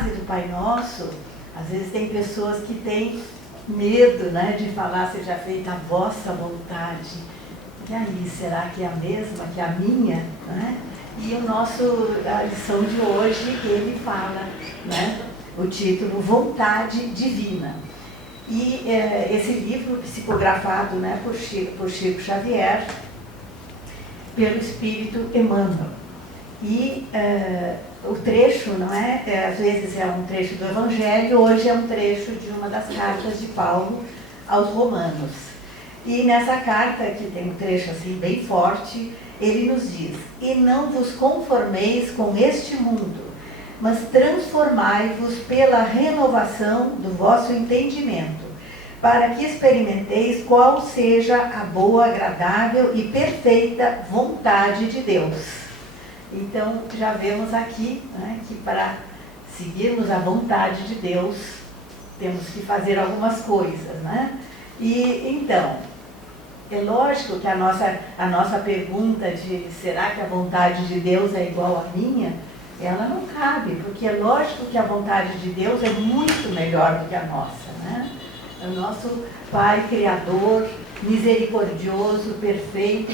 frase do Pai Nosso, às vezes tem pessoas que têm medo, né, de falar seja feita a vossa vontade. E aí, será que é a mesma que a minha? Né? E a lição de hoje, ele fala, né, o título Vontade Divina. E esse livro, psicografado, né, por Chico Xavier, pelo Espírito Emmanuel. E o trecho, não é? Às vezes é um trecho do Evangelho, hoje é um trecho de uma das cartas de Paulo aos Romanos. E nessa carta, que tem um trecho assim bem forte, ele nos diz: e não vos conformeis com este mundo, mas transformai-vos pela renovação do vosso entendimento, para que experimenteis qual seja a boa, agradável e perfeita vontade de Deus. Então, já vemos aqui, né, que para seguirmos a vontade de Deus, temos que fazer algumas coisas, né? E, então, é lógico que a nossa pergunta de será que a vontade de Deus é igual à minha, ela não cabe, porque é lógico que a vontade de Deus é muito melhor do que a nossa, né? O nosso Pai Criador, misericordioso, perfeito,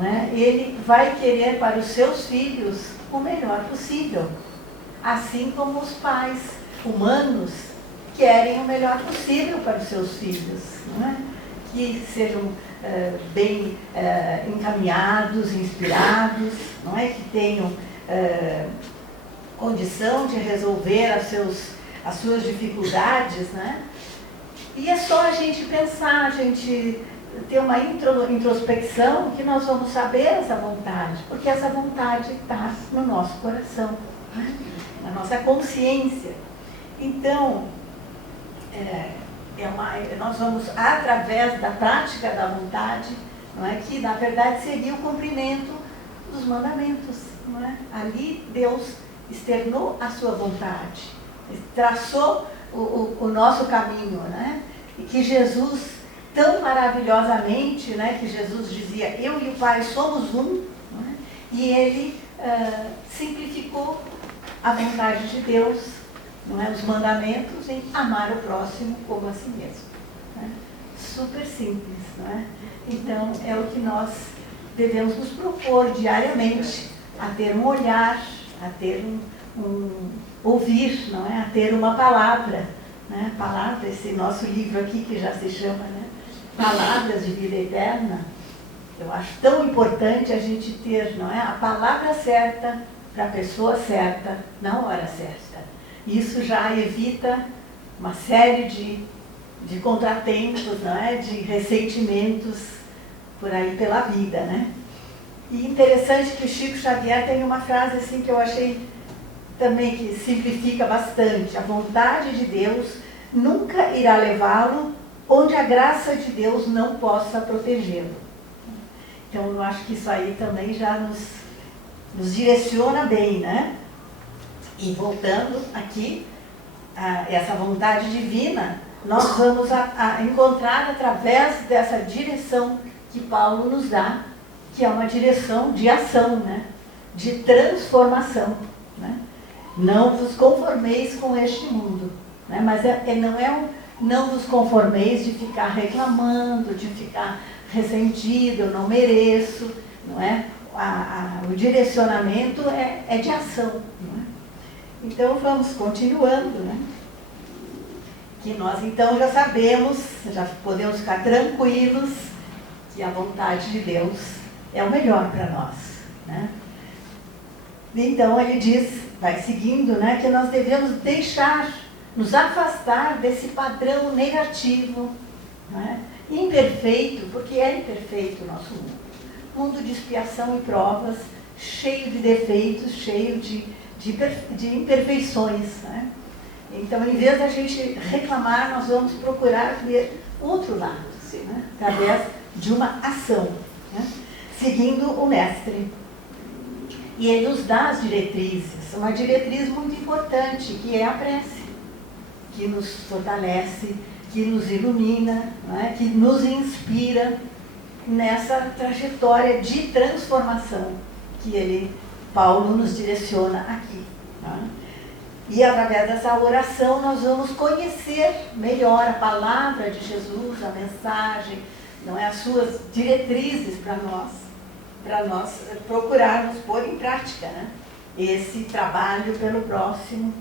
né? Ele vai querer para os seus filhos o melhor possível, assim como os pais humanos querem o melhor possível para os seus filhos, né? Que sejam bem encaminhados, inspirados, não é? Que tenham condição de resolver as suas dificuldades, né? E é só a gente pensar, a gente ter uma introspecção que nós vamos saber essa vontade, porque essa vontade está no nosso coração, né? Na nossa consciência. Então, nós vamos, através da prática da vontade, não é, que na verdade seria o cumprimento dos mandamentos. Não é? Ali Deus externou a sua vontade, traçou o nosso caminho, né? E que Jesus, tão maravilhosamente, né, que Jesus dizia, eu e o Pai somos um, né? E ele simplificou a vontade de Deus, não é? Os mandamentos em amar o próximo como a si mesmo. Né? Super simples, não é? Então, é o que nós devemos nos propor diariamente, a ter um olhar, a ter um ouvir, não é? A ter uma palavra, né? Palavra, esse nosso livro aqui que já se chama, né? Palavras de Vida Eterna. Eu acho tão importante a gente ter, não é? A palavra certa para a pessoa certa, na hora certa. Isso já evita uma série de contratempos, não é? De ressentimentos por aí pela vida, né? E interessante que o Chico Xavier tem uma frase assim que eu achei também que simplifica bastante. A vontade de Deus nunca irá levá-lo onde a graça de Deus não possa protegê-lo. Então eu acho que isso aí também já nos direciona bem, né? E voltando aqui, essa vontade divina, nós vamos encontrar através dessa direção que Paulo nos dá, que é uma direção de ação, né? De transformação. Né? Não vos conformeis com este mundo. Né? Mas não vos conformeis de ficar reclamando, de ficar ressentido, eu não mereço. Não é? O direcionamento é de ação. Não é? Então vamos continuando. Né? Que nós então já sabemos, já podemos ficar tranquilos que a vontade de Deus é o melhor para nós. Né? Então ele diz, vai seguindo, né, que nós devemos nos afastar desse padrão negativo, né, imperfeito, porque é imperfeito o nosso mundo. Mundo de expiação e provas, cheio de defeitos, cheio de imperfeições. Né? Então, em vez da gente reclamar, nós vamos procurar ver outro lado, assim, né, através de uma ação, né, seguindo o Mestre. E ele nos dá as diretrizes, uma diretriz muito importante, que é a prece, que nos fortalece, que nos ilumina, né, que nos inspira nessa trajetória de transformação que Paulo nos direciona aqui. Né? E através dessa oração nós vamos conhecer melhor a palavra de Jesus, a mensagem, não é, as suas diretrizes para nós procurarmos pôr em prática, né, esse trabalho pelo próximo.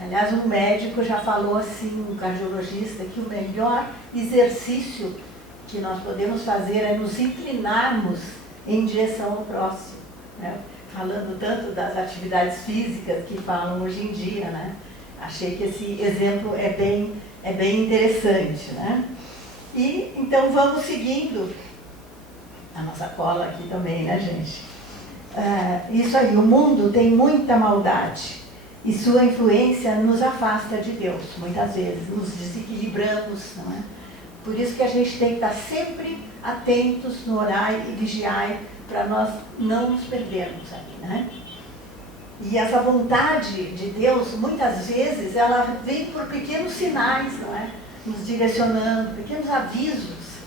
Aliás, um médico já falou assim, um cardiologista, que o melhor exercício que nós podemos fazer é nos inclinarmos em direção ao próximo, né? Falando tanto das atividades físicas que falam hoje em dia, né? Achei que esse exemplo é bem interessante, né? E então vamos seguindo a nossa cola aqui também, né, gente? Isso aí, o mundo tem muita maldade e sua influência nos afasta de Deus, muitas vezes, nos desequilibramos, não é? Por isso que a gente tem que estar sempre atentos no orai e vigiai, para nós não nos perdermos ali, né? E essa vontade de Deus, muitas vezes, ela vem por pequenos sinais, não é? Nos direcionando, pequenos avisos,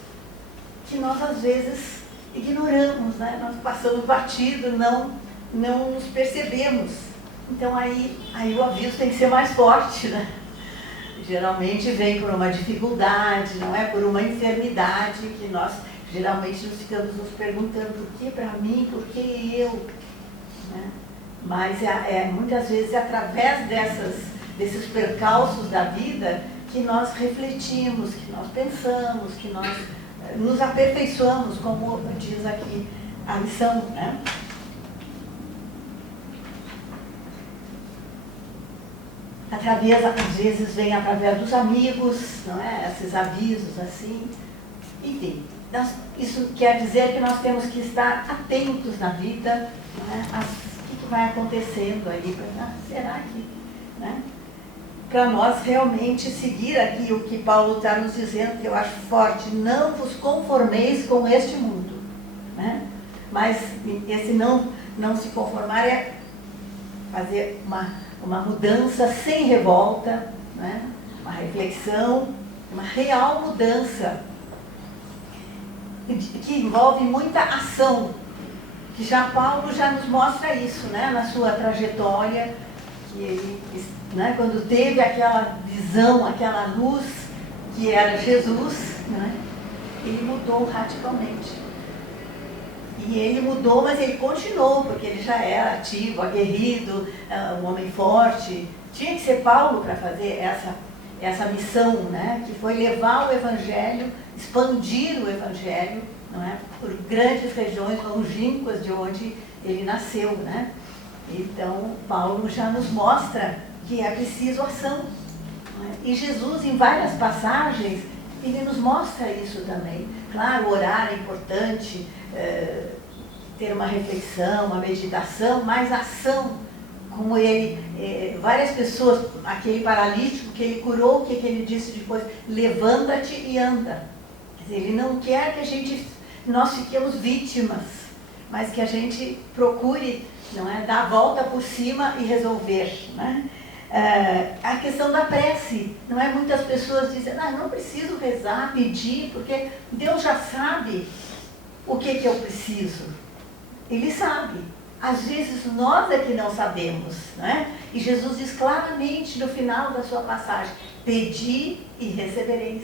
que nós às vezes ignoramos, né? Nós passamos batido, não nos percebemos. Então aí o aviso tem que ser mais forte, né? Geralmente vem por uma dificuldade, não é? Por uma enfermidade, que nós geralmente nos ficamos nos perguntando por que para mim, por que eu, né? Mas muitas vezes é através desses percalços da vida que nós refletimos, que nós pensamos, que nós nos aperfeiçoamos, como diz aqui a lição, né? Às vezes vem através dos amigos, não é? Esses avisos assim, enfim. Isso quer dizer que nós temos que estar atentos na vida, não é? O que vai acontecendo ali, será que, né? Para nós realmente seguir aqui o que Paulo está nos dizendo, que eu acho forte, não vos conformeis com este mundo, né? Mas esse não se conformar é fazer uma mudança sem revolta, né? Uma reflexão, uma real mudança, que envolve muita ação, que Paulo já nos mostra isso, né? Na sua trajetória, que ele, né? Quando teve aquela visão, aquela luz que era Jesus, né? Ele mudou radicalmente. E ele mudou, mas ele continuou, porque ele já era ativo, aguerrido, um homem forte. Tinha que ser Paulo para fazer essa missão, né? Que foi levar o Evangelho, expandir o Evangelho, não é? Por grandes regiões longínquas de onde ele nasceu, né? Então, Paulo já nos mostra que é preciso ação, não é? E Jesus, em várias passagens, ele nos mostra isso também. Claro, orar é importante, ter uma reflexão, uma meditação, mas ação, como várias pessoas, aquele paralítico que ele curou, o que ele disse depois? Levanta-te e anda. Quer dizer, ele não quer que nós fiquemos vítimas, mas que a gente procure, não é, dar a volta por cima e resolver, né? A questão da prece, não é? Muitas pessoas dizem, não preciso rezar, pedir, porque Deus já sabe o que eu preciso. Ele sabe. Às vezes nós é que não sabemos, né? E Jesus diz claramente no final da sua passagem, pedi e recebereis.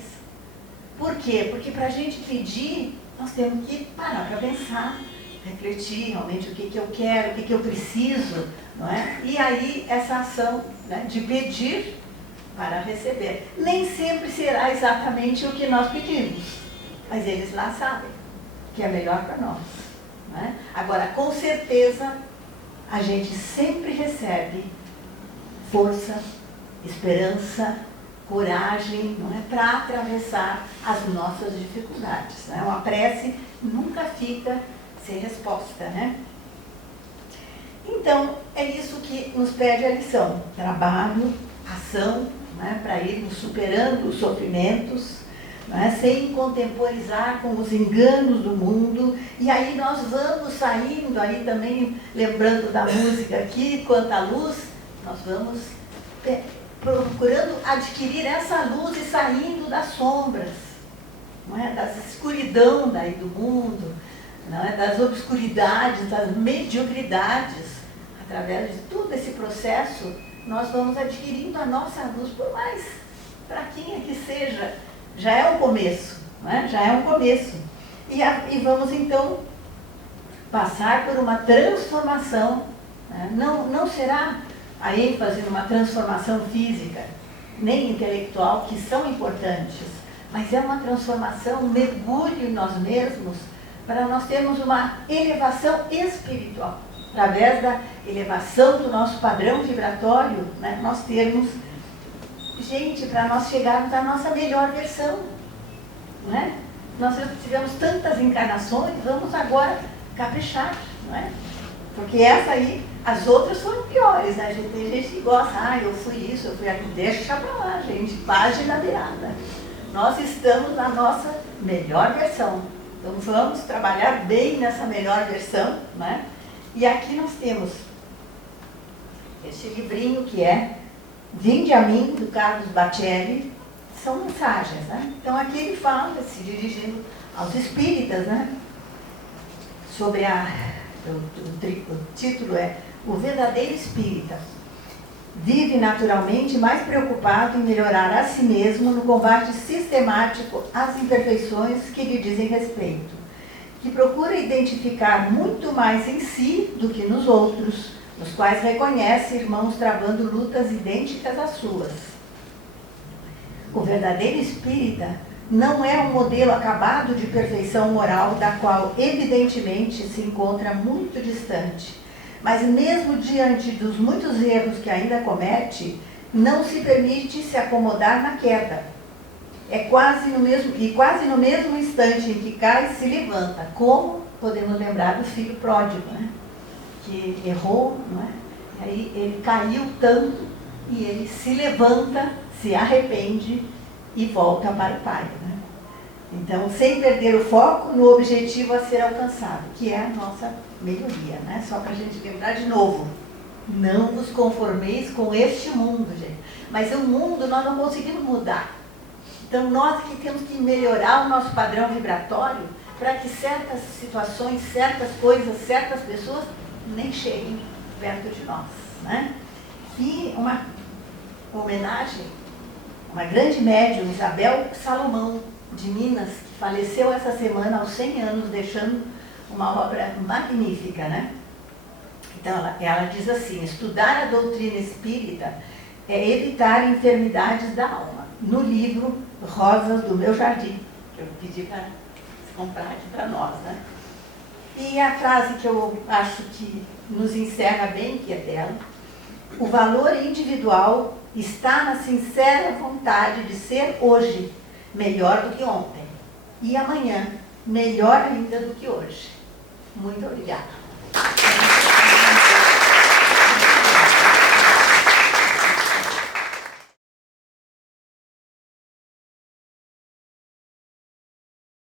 Por quê? Porque para a gente pedir, nós temos que parar para pensar, refletir realmente o que eu quero, o que eu preciso, não é? E aí essa ação, né, de pedir para receber. Nem sempre será exatamente o que nós pedimos, mas eles lá sabem que é melhor para nós, né? Agora, com certeza, a gente sempre recebe força, esperança, coragem, não é, para atravessar as nossas dificuldades, né? Uma prece nunca fica sem resposta, né? Então, é isso que nos pede a lição: trabalho, ação, né, para irmos superando os sofrimentos, né, sem contemporizar com os enganos do mundo. E aí nós vamos saindo, aí também lembrando da música aqui, Quanta Luz, nós vamos procurando adquirir essa luz e saindo das sombras, não é, das escuridão daí do mundo, não é, das obscuridades, das mediocridades. Através de todo esse processo, nós vamos adquirindo a nossa luz, por mais fraquinha que seja, já é um começo, né? Já é um começo. E vamos então passar por uma transformação, né? Não será a ênfase numa transformação física, nem intelectual, que são importantes, mas é uma transformação, um mergulho em nós mesmos, para nós termos uma elevação espiritual. Através da elevação do nosso padrão vibratório, né, nós termos, gente, para nós chegarmos à nossa melhor versão. Né? Nós tivemos tantas encarnações, vamos agora caprichar, não é? Porque essa aí, as outras foram piores, né? Tem gente que gosta, eu fui isso, eu fui aquilo, deixa pra lá, gente, página virada. Nós estamos na nossa melhor versão. Então vamos trabalhar bem nessa melhor versão, né? E aqui nós temos este livrinho que é Vinde a Mim, do Carlos Bacelli. São mensagens, né? Então aqui ele fala, se dirigindo aos espíritas, né? Sobre o título é O Verdadeiro Espírita. Vive naturalmente mais preocupado em melhorar a si mesmo no combate sistemático às imperfeições que lhe dizem respeito, que procura identificar muito mais em si do que nos outros, nos quais reconhece irmãos travando lutas idênticas às suas. O verdadeiro espírita não é um modelo acabado de perfeição moral da qual evidentemente se encontra muito distante, mas mesmo diante dos muitos erros que ainda comete, não se permite se acomodar na queda. Quase no mesmo instante em que cai, se levanta. Como podemos lembrar do filho pródigo, né? Que errou, não é? Aí ele caiu tanto e ele se levanta, se arrepende e volta para o Pai. Né? Então, sem perder o foco no objetivo a ser alcançado, que é a nossa melhoria, né? Só para a gente lembrar de novo, não vos conformeis com este mundo, gente. Mas o mundo nós não conseguimos mudar. Então, nós que temos que melhorar o nosso padrão vibratório para que certas situações, certas coisas, certas pessoas nem cheguem perto de nós, né? E uma homenagem, uma grande médium, Isabel Salomão, de Minas, que faleceu essa semana aos 100 anos, deixando uma obra magnífica, né? Então, ela diz assim: estudar a doutrina espírita é evitar enfermidades da alma. No livro Rosas do Meu Jardim, que eu pedi para comprar aqui para nós, né? E a frase que eu acho que nos encerra bem, que é dela: o valor individual está na sincera vontade de ser hoje melhor do que ontem e amanhã melhor ainda do que hoje. Muito obrigada.